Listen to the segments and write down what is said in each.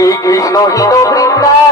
এই কৃষ্ণ হিত বৃন্দা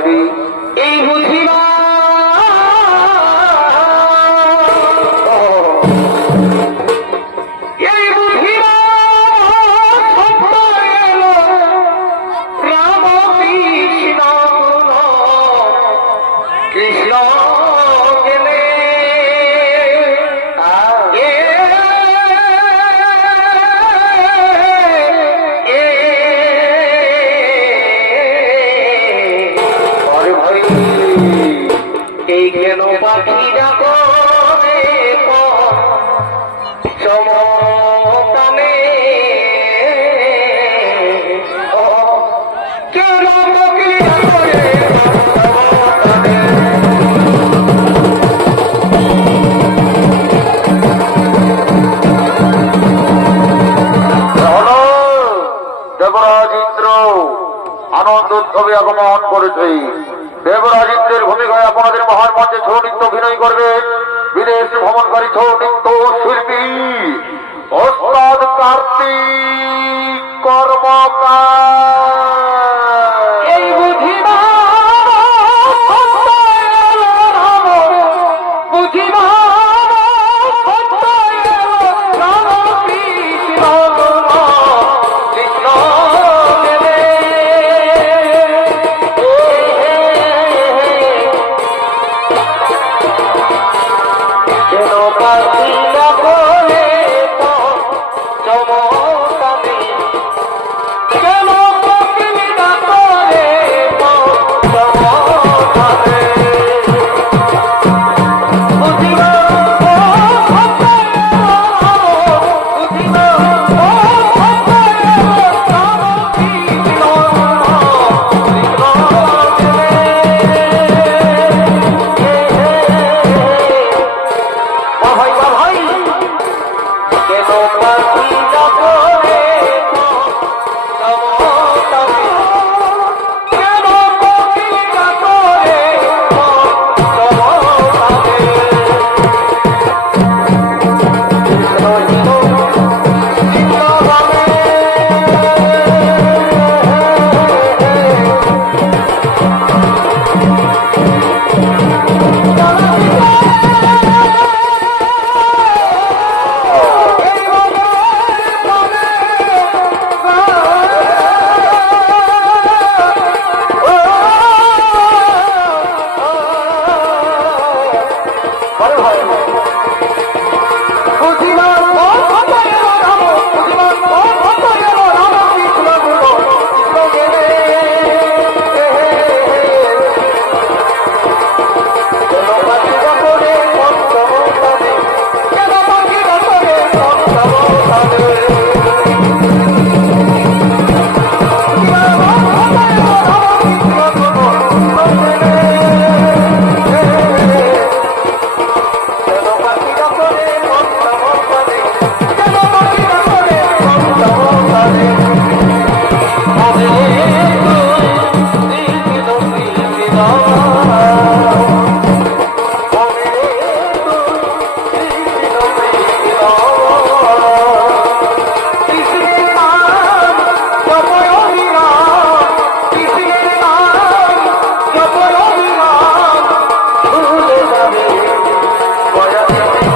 party চমকনে আনন্দ উৎসবে আগমন করেছে। দেবরাজিত্বের ভূমিকায় আপনাদের মহান মঞ্চে ছৌ নৃত্য অভিনয় করবেন। বিদেশ ভ্রমণকারী ছোট শিল্পী ওস্তাদ কার্তিক কর্মকার।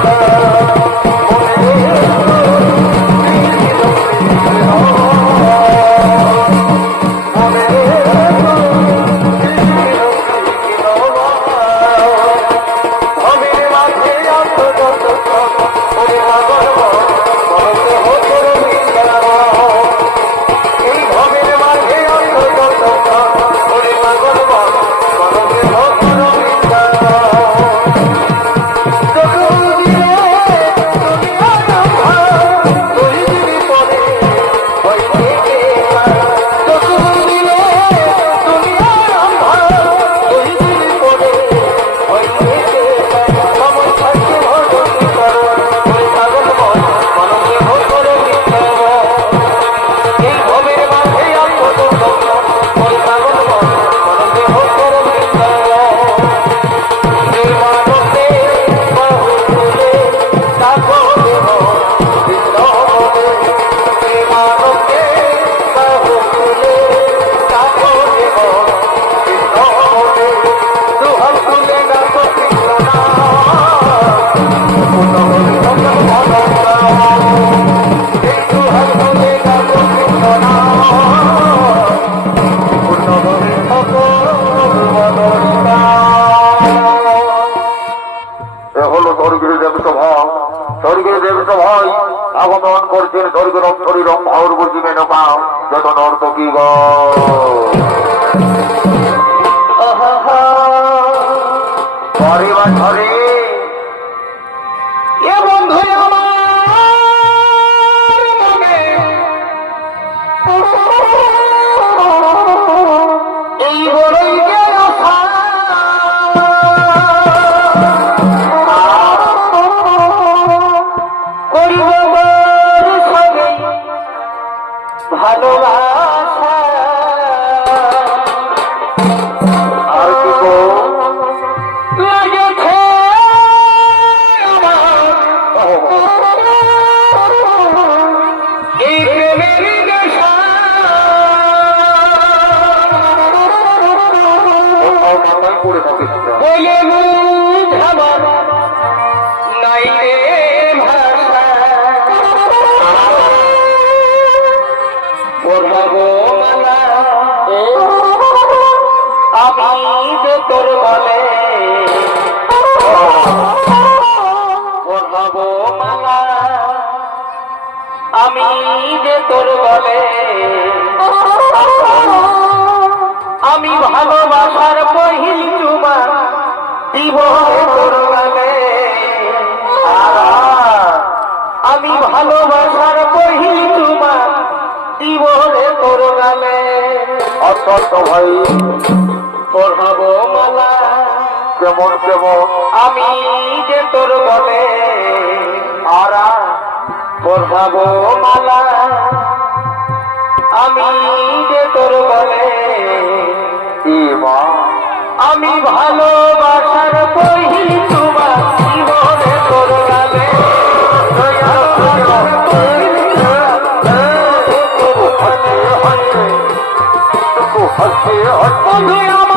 Lord. যে তোর বলে পড়াবো মালা। আমি যে তোর বলে আমি ভালোবাসার পহিল চুমা দিব তোর গালে আমি ভালোবাসার পহিল চুমা দিব তোর গালে আচ্ছা ভাই পড়াবো মালা। কেমন কেমন? আমি যে তোর বলে আর পড়াবো মালা। আমি যে তোর বলে কি আমি ভালোবাসার পহিল তোমার জীবনে তোর গালে বন্ধু আমার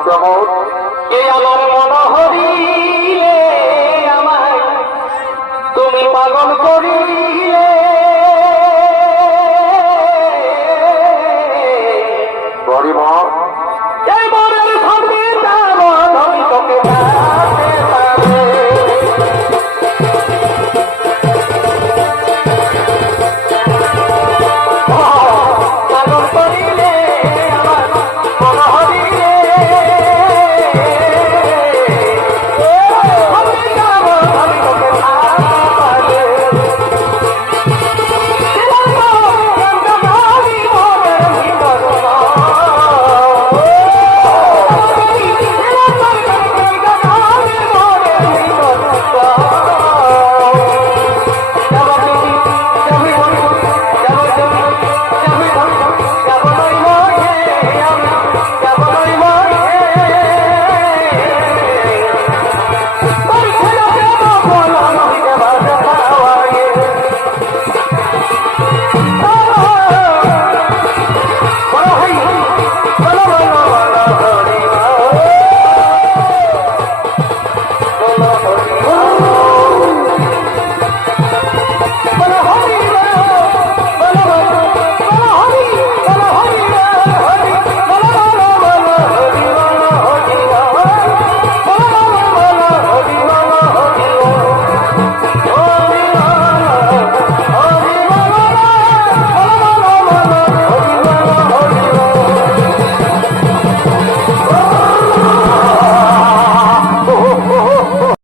কেমন এই আমার